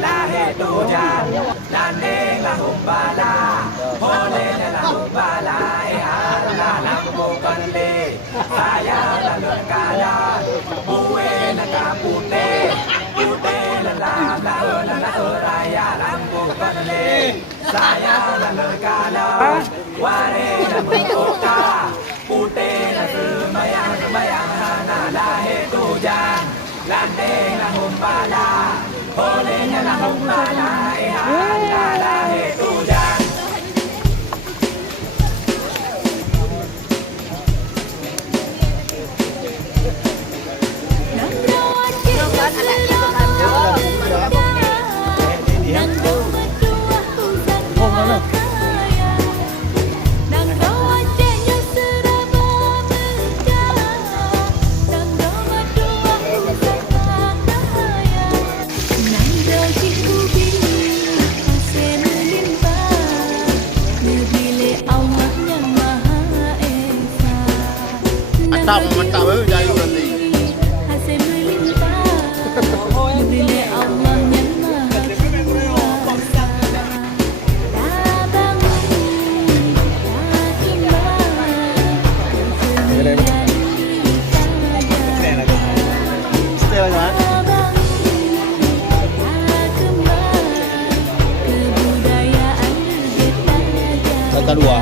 Lahe tujan, nane la humbala, hole la humbala, ala la bukale, saya la lekala, buwe la kapute, pute la raya la bukale, saya la lekala, ware la buka, pute la semayang hana lahe tujan, nane la humbala. Olehnya la humbala, ala lahe tujan. Mantap jayu nanti. Kata dua.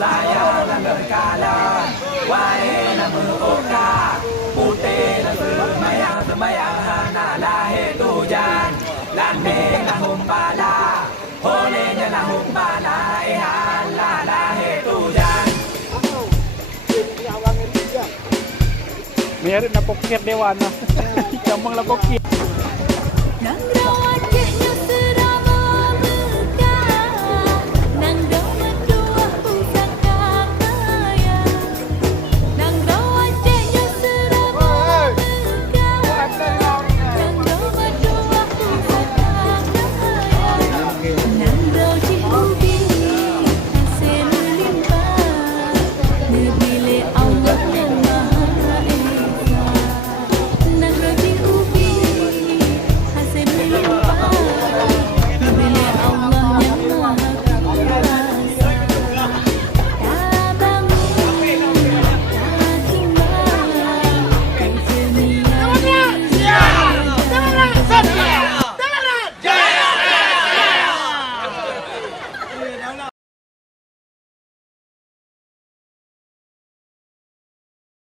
Saya la berkala, wae na muka, putih na semayang hana lahe tujan, lande na humbala, holenya na humbala, hala lahe tujan. Meron na poket dewan na. Kamang la poket.